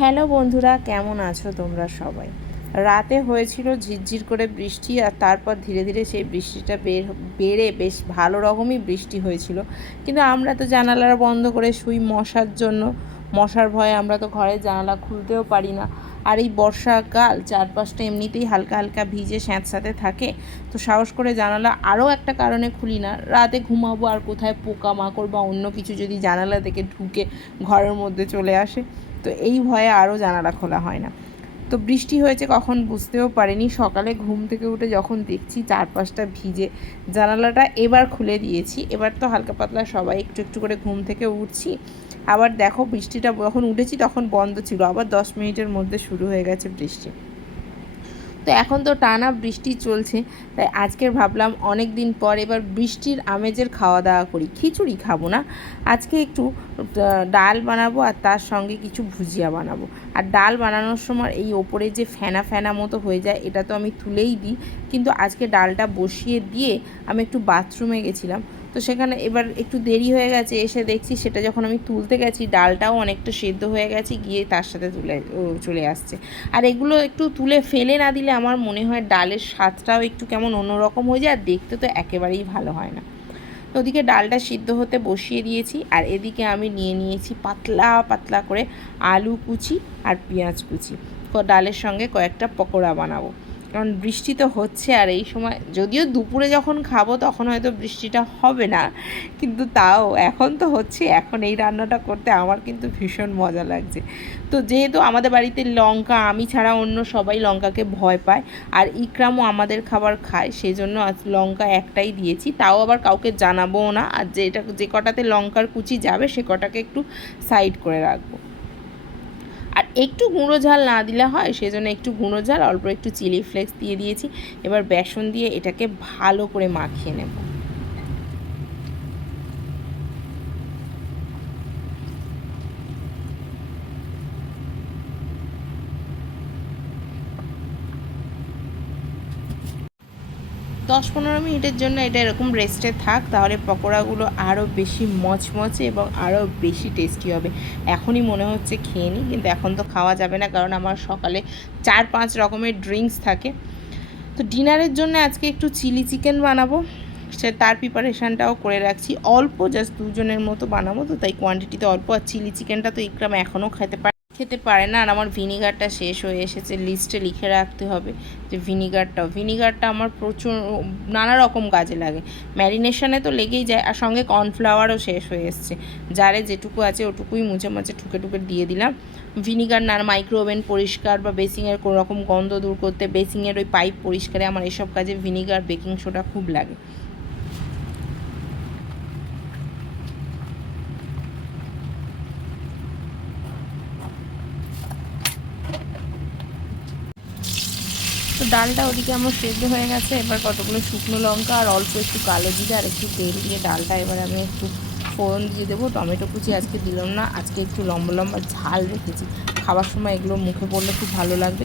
Hello বন্ধুরা, কেমন আছো তোমরা সবাই? রাতে হয়েছিল ঝিরঝির করে বৃষ্টি আর তারপর ধীরে ধীরে সেই বৃষ্টিটা বের বেড়ে বেশ ভালো রকমই বৃষ্টি হয়েছিল। কিন্তু আমরা তো জানালাটা বন্ধ করে শুই মশার জন্য। মশার ভয়ে আমরা তো ঘরের জানালা খুলতেও পারি না। আর এই বর্ষাকাল চারপাশটা এমনিতেই হালকা হালকা ভিজে স্যাঁতস্যাঁতে থাকে। তো সাহস করে জানালা আরও একটা কারণে খুলি না। রাতে ঘুমাবো আর কোথায় পোকা মাকড় বা অন্য কিছু যদি জানালা থেকে ঢুকে ঘরের মধ্যে চলে আসে। তো এই ভয়ে আরও জানালা খোলা হয় না। তো বৃষ্টি হয়েছে কখন বুঝতেও পারিনি। সকালে ঘুম থেকে উঠে যখন দেখছি চারপাশটা ভিজে, জানালাটা এবার খুলে দিয়েছি। এবার তো হালকা পাতলা সবাই একটু একটু করে ঘুম থেকে উঠছি। আবার দেখো বৃষ্টিটা যখন উঠেছি তখন বন্ধ ছিল। আবার দশ মিনিটের মধ্যে শুরু হয়ে গেছে বৃষ্টি। তো এখন তো টানা বৃষ্টি চলছে, তাই আজকের ভাবলাম অনেক দিন পর এবার বৃষ্টির আমেজের খাওয়া দাওয়া করি। খিচুড়ি খাব না, আজকে একটু ডাল বানাবো আর তার সঙ্গে কিছু ভুজিয়া বানাবো। আর ডাল বানানোর সময় এই ওপরে যে ফেনা ফেনা মতো হয়ে যায়, এটা তো আমি তুলেই দিই, কিন্তু আজকে ডালটা বসিয়ে দিয়ে আমি একটু বাথরুমে গেছিলাম। তো সেখানে এবার একটু দেরি হয়ে গেছে, এসে দেখছি সেটা যখন আমি তুলতে গেছি, ডালটাও অনেকটা সেদ্ধ হয়ে গেছে, গিয়ে তার সাথে তুলে চলে আসছে। আর এগুলো একটু তুলে ফেলে না দিলে আমার মনে হয় ডালের স্বাদটাও একটু কেমন অন্যরকম হয়ে যায়, আর দেখতে তো একেবারেই ভালো হয় না। তো ওদিকে ডালটা সিদ্ধ হতে বসিয়ে দিয়েছি, আর এদিকে আমি নিয়ে নিয়েছি পাতলা পাতলা করে আলু কুচি আর পেঁয়াজ কুচি। ডালের সঙ্গে কয়েকটা পকোড়া বানাবো। কারণ বৃষ্টি তো হচ্ছে আর এই সময় যদিও দুপুরে যখন খাব তখন হয়তো বৃষ্টিটা হবে না, কিন্তু তাও এখন তো হচ্ছে, এখন এই রান্নাটা করতে আমার কিন্তু ভীষণ মজা লাগছে। তো যেহেতু আমাদের বাড়িতে লঙ্কা, আমি ছাড়া অন্য সবাই লঙ্কাকে ভয় পায় আর ইকরামও আমাদের খাবার খায় সেই জন্য আজ লঙ্কা একটাই দিয়েছি, তাও আবার কাউকে জানাবোও না, আর যেটা, যে কটাতে লঙ্কার কুচি যাবে সে কটাকে একটু সাইড করে রাখব। একটু গুঁড়ো ঝাল না দিলে হয় সেই জন্য একটু গুঁড়ো ঝাল, অল্প একটু চিলি ফ্লেক্স দিয়ে দিয়েছি। এবার বেসন দিয়ে এটাকে ভালো করে মাখিয়ে নেব। দশ পনেরো মিনিটের জন্য এটা এরকম রেস্টে থাক, তাহলে পকোড়াগুলো আরও বেশি মচমচে এবং আরও বেশি টেস্টি হবে। এখনই মনে হচ্ছে খেয়ে নিই কিন্তু এখন তো খাওয়া যাবে না, কারণ আমার সকালে চার পাঁচ রকমের ড্রিঙ্কস থাকে। তো ডিনারের জন্য আজকে একটু চিলি চিকেন বানাবো, সে তার প্রিপারেশানটাও করে রাখছি। অল্প জাস্ট দুজনের মতো বানাবো, তো তাই কোয়ান্টিটিতে অল্প, আর চিলি চিকেনটা তো ইকরাম এখনও খেতে পারে খেতে পারে না। আর আমার ভিনিগারটা শেষ হয়ে এসেছে লিস্টে লিখে রাখতে হবে যে ভিনিগারটাও। ভিনিগারটা আমার প্রচুর, নানা রকম কাজে লাগে। ম্যারিনেশনে তো লেগেই যায়, আর সঙ্গে কর্নফ্লাওয়ারও শেষ হয়ে এসছে। যারে যেটুকু আছে ওটুকুই মুছে মুছে ঠুকে ঠুকে দিয়ে দিলাম। ভিনিগার না মাইক্রোওভেন পরিষ্কার বা বেসিংয়ের কোনো রকম গন্ধ দূর করতে বেসিংয়ের ওই পাইপ পরিষ্কারে আমার এসব কাজে ভিনিগার বেকিং সোডা খুব লাগে। ডালটা ওদিকে আমার সেদ্ধ হয়ে গেছে, এবার কতগুলো শুকনো লঙ্কা আর অল্প একটু কালো জিরে আর একটু তেল দিয়ে ডালটা এবার আমি একটু ফোড়ন দিয়ে দেবো। টমেটো কুচি আজকে দিলাম না, আজকে একটু লম্বা লম্বা ঝাল রেখেছি। খাবার সময় এগুলো মুখে পড়লে খুব ভালো লাগবে।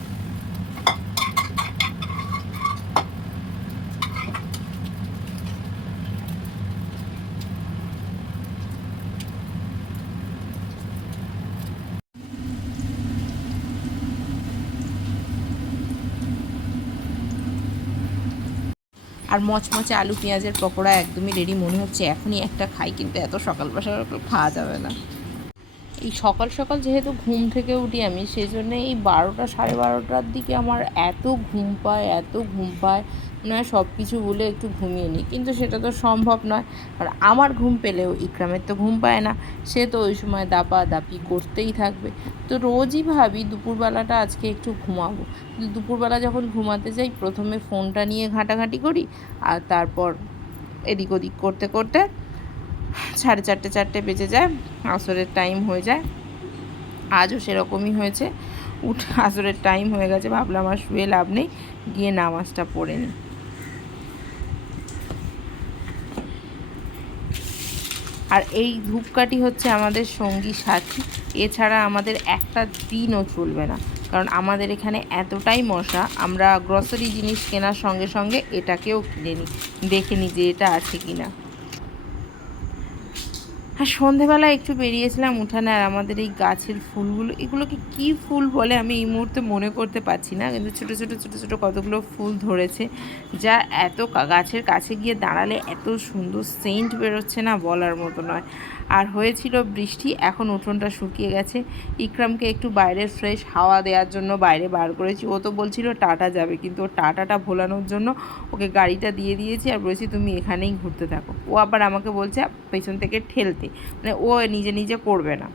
আর মচমচে আলু পেঁয়াজের পকোড়া একদমই রেডি মনে হচ্ছে এখনই একটা খাই, কিন্তু এত সকাল সকাল খাওয়া যাবে না। এই সকাল সকাল যেহেতু ঘুম থেকে উঠি আমি, সেই জন্যে এই বারোটা সাড়ে বারোটার দিকে আমার এত ঘুম পায়, এত ঘুম পায় নয় সব কিছু বলে একটু ঘুমিয়ে নিই। কিন্তু সেটা তো সম্ভব নয়। আর আমার ঘুম পেলেও ইকরামের তো ঘুম পায় না। সে তো ওই সময় দাপা দাপি করতেই থাকবে। তো রোজই ভাবি দুপুরবেলাটা আজকে একটু ঘুমাবো। কিন্তু দুপুরবেলা যখন ঘুমাতে যাই, প্রথমে ফোনটা নিয়ে ঘাঁটাঘাঁটি করি আর তারপর এদিক ওদিক করতে করতে সাড়ে চারটে চারটে বেজে যায়। আসরের টাইম হয়ে যায়। আজও সেরকমই হয়েছে। উঠ, আসরের টাইম হয়ে গেছে। ভাবলাম আর শুয়ে লাভ নেই। গিয়ে নামাজটা পড়ে নিই। আর এই ধূপকাঠি হচ্ছে আমাদের সঙ্গী সাথী। এছাড়া আমাদের একটা দিনও চলবে না। কারণ আমাদের এখানে এতটাই মশা, আমরা গ্রসারি জিনিস কেনার সঙ্গে সঙ্গে এটাকেও কিনে নিই। দেখে নিই যে এটা আছে কি না আর সন্ধেবেলা একটু বেরিয়েছিলাম উঠানে, আর আমাদের এই গাছের ফুলগুলো, এগুলোকে কি ফুল বলে আমি এই মুহূর্তে মনে করতে পারছি না, কিন্তু ছোটো ছোটো ছোটো ছোটো কতগুলো ফুল ধরেছে, যা এত গাছের কাছে গিয়ে দাঁড়ালে এত সুন্দর সেন্ট বেরোচ্ছে না বলার মতো নয়। আর হয়েছিল বৃষ্টি, এখন উঠোনটা শুকিয়ে গেছে। ইকরামকে একটু বাইরের ফ্রেশ হাওয়া দেওয়ার জন্য বাইরে বার করেছি। ও তো বলছিল টাটা যাবে, কিন্তু ও টাটাটা ভোলানোর জন্য ওকে গাড়িটা দিয়ে দিয়েছি আর বলেছি, তুমি এখানেই ঘুরতে থাকো। ও আবার আমাকে বলছে, পেছন থেকে ঠেলতে। মানে ও নিজে নিজে করবে না।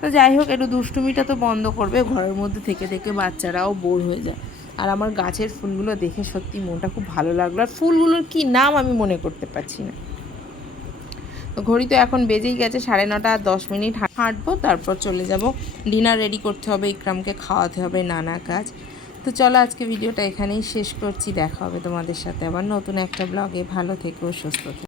তো যাই হোক, একটু দুষ্টুমিটা তো বন্ধ করবে, ঘরের মধ্যে থেকে থেকে বাচ্চারাও বোর হয়ে যায়। আর আমার গাছের ফুলগুলো দেখে সত্যি মনটা খুব ভালো লাগল। আর ফুলগুলোর কী নাম আমি মনে করতে পারছি না। ঘড়ি তো এখন বেজেই গেছে, সাড়ে নটা আর দশ মিনিট। হাঁটবো, তারপর চলে যাব। ডিনার রেডি করতে হবে, ইকরামকে খাওয়াতে হবে, নানা কাজ। তো চলো আজকে ভিডিওটা এখানেই শেষ করছি, দেখা হবে তোমাদের সাথে আবার নতুন একটা ব্লগে ভালো থেকো, সুস্থ থেকো।